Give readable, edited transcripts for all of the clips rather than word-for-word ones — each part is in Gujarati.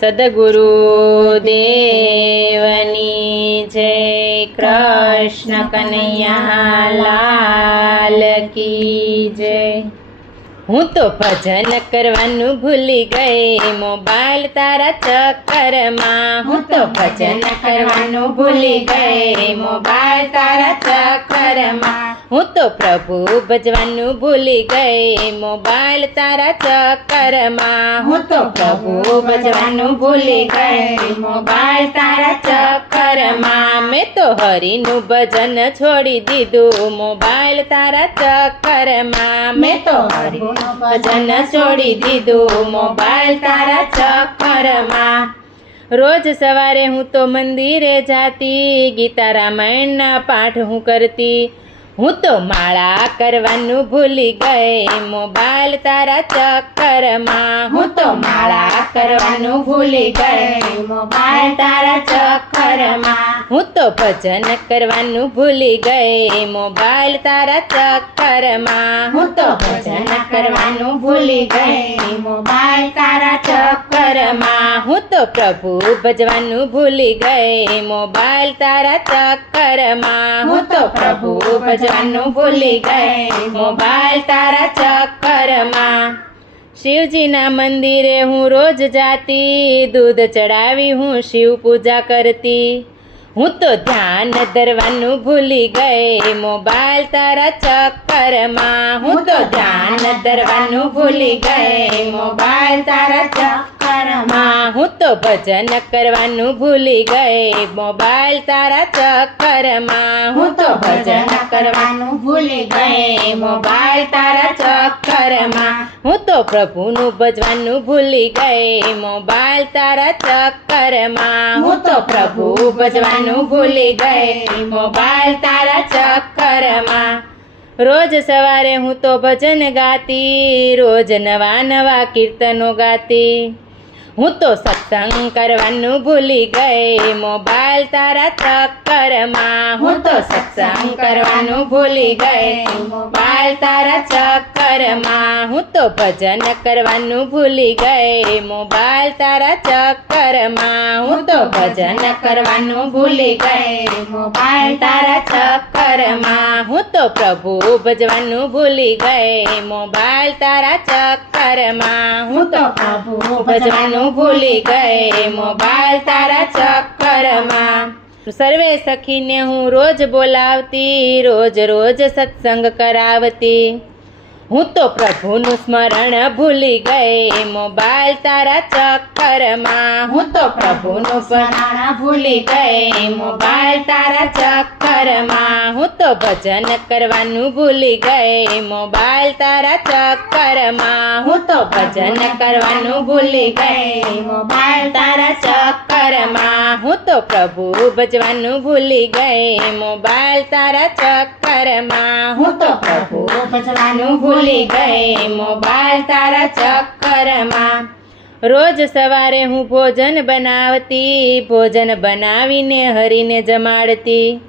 સદગુરુ દેવની જય। કૃષ્ણ કનૈયા લાલ કી જય। હું તો ભજન કરવાનું ભૂલી ગઈ મોબાઈલ તારા ચક્કરમાં। હું તો ભજન કરવાનું ભૂલી ગઈ મોબાઈલ તારા ચક્કરમાં। હું તો પ્રભુ ભજવાનું ભૂલી ગઈ મોબાઈલ તારા ચક્કરમાં। હું તો પ્રભુ ભજવાનું ભૂલી ગઈ મોબાઈલ તારા ચક્કરમાં। મેં તો હરિનું ભજન છોડી દીધું મોબાઈલ તારા ચક્કરમાં। મેં તો હરિનું ભજન છોડી દીધું મોબાઈલ તારા ચક્કરમાં। રોજ સવારે હું તો મંદિરે જાતી ગીતા રામાયણના પાઠ હું કરતી। હું તો માળા કરવાનું ભૂલી ગઈ મોબાઈલ તારા ચક્કરમાં। હું તો માળા કરવાનું ભૂલી ગઈ મોબાઈલ તારા ચક્કરમાં। હું તો ભજન કરવાનું ભૂલી ગઈ મોબાઈલ તારા ચક્કરમાં। હું તો ભજન કરવાનું ભૂલી ગઈ મોબાઈલ તારા ચક્કરમાં। હું તો પ્રભુ ભજવાનું ભૂલી ગઈ મોબાઈલ તારા ચક્કરમાં। હું તો પ્રભુ ભજવાનું ભૂલી ગઈ મોબાઈલ તારા ચક્કરમાં। શિવજીના મંદિરે હું રોજ જાતી દૂધ ચડાવી હું શિવ પૂજા કરતી। હું તો ધ્યાન ધરવાનું ભૂલી ગઈ મોબાઈલ તારા ચક્કરમાં। હું તો ધ્યાન ધરવાનું ભૂલી ગઈ મોબાઈલ તારા ચક્કરમાં। હું તો ભજન કરવાનું ભૂલી ગઈ મોબાઈલ તારા ચક્કરમાં। હું તો ભજન કરવાનું ભૂલી ગઈ મોબાઈલ તારા ચક્કરમાં। હું તો પ્રભુનું ભજવાનું ભૂલી ગઈ મોબાઈલ તારા ચક્કરમાં। હું તો પ્રભુ ભજવાનું ભૂલી ગઈ મોબાઈલ તારા ચક્કરમાં। રોજ સવારે હું તો ભજન ગાતી રોજ નવા નવા કીર્તનો ગાતી। હું તો સત્સંગ કરવાનું ભૂલી ગઈ મોબાઈલ તારા ચક્કરમાં। હું તો સત્સંગ કરવાનું ભૂલી ગઈ મોબાઈલ તારા ચક્કરમાં। હું તો ભજન કરવાનું ભૂલી ગઈ મોબાઈલ તારા ચક્કરમાં। હું તો ભજન કરવાનું ભૂલી ગઈ મોબાઈલ તારા ચક્કરમાં। હું તો પ્રભુ ભજવાનું ભૂલી ગઈ મોબાઈલ તારા ચક્કરમાં। હું તો પ્રભુ ભજવાનું ભૂલી ગઈ મોબાઈલ તારા ચક્કરમાં। સર્વે સખીને હું રોજ બોલાવતી રોજ રોજ સત્સંગ કરાવતી। હું તો પ્રભુનું સ્મરણ ભૂલી ગઈ મોબાઈલ તારા ચક્કરમાં। હું તો પ્રભુનું સ્મરણ ભૂલી ગઈ મોબાઈલ તારા ચક્કરમાં। હું તો ભજન કરવાનું ભૂલી ગઈ મોબાઈલ તારા ચક્કરમાં। હું તો ભજન કરવાનું ભૂલી ગઈ મોબાઈલ તારા ચક્કરમાં। હું તો પ્રભુ ભજવાનું ભૂલી ગઈ મોબાઈલ તારા ચક્કરમાં। હું તો પ્રભુ ભજવાનું ભૂલી ગઈ મોબાઈલ તારા ચક્કરમાં। રોજ સવારે હું ભોજન બનાવતી ભોજન બનાવીને હરીને જમાડતી।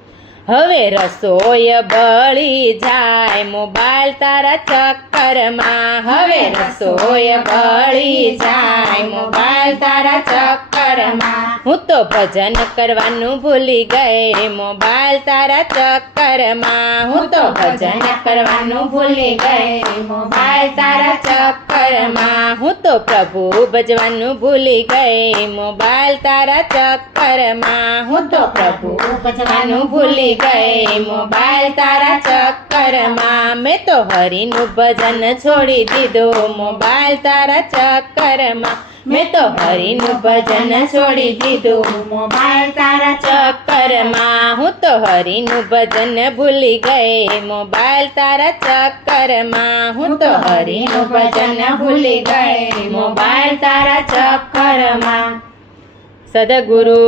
હવે રસોઈ બળી જાય મોબાઈલ તારા ચક્કરમાં। હવે રસોઈ બળી જાય મોબાઈલ તારા ચક્કરમાં। હું તો ભજન કરવાનું ભૂલી ગઈ મોબાઈલ તારા ચક્કરમાં। હું તો ભજન કરવાનું ભૂલી ગઈ મોબાઈલ તારા ચક્કરમાં। હું તો પ્રભુ ભજવાનું ભૂલી ગઈ મોબાઈલ તારા ચક્કરમાં। હું તો પ્રભુ ભજવાનું ભૂલી ગઈ મોબાઈલ તારા ચક્કરમાં। મેં તો હરિનું ભજન છોડી દીધું મોબાઈલ તારા ચક્કરમાં। મેં તો હરિનું ભજન છોડી દીધું મોબાઈલ તારા ચક્કરમાં। હું તો હરિનું ભજન ભૂલી ગઈ મોબાઈલ તારા ચક્કરમાં। હું તો હરિનું ભજન ભૂલી ગઈ મોબાઈલ તારા ચક્કરમાં। સદગુરુ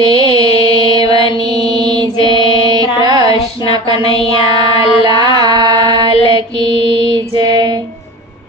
દેવની જય। કૃષ્ણ કનૈયા લાલ કી જય।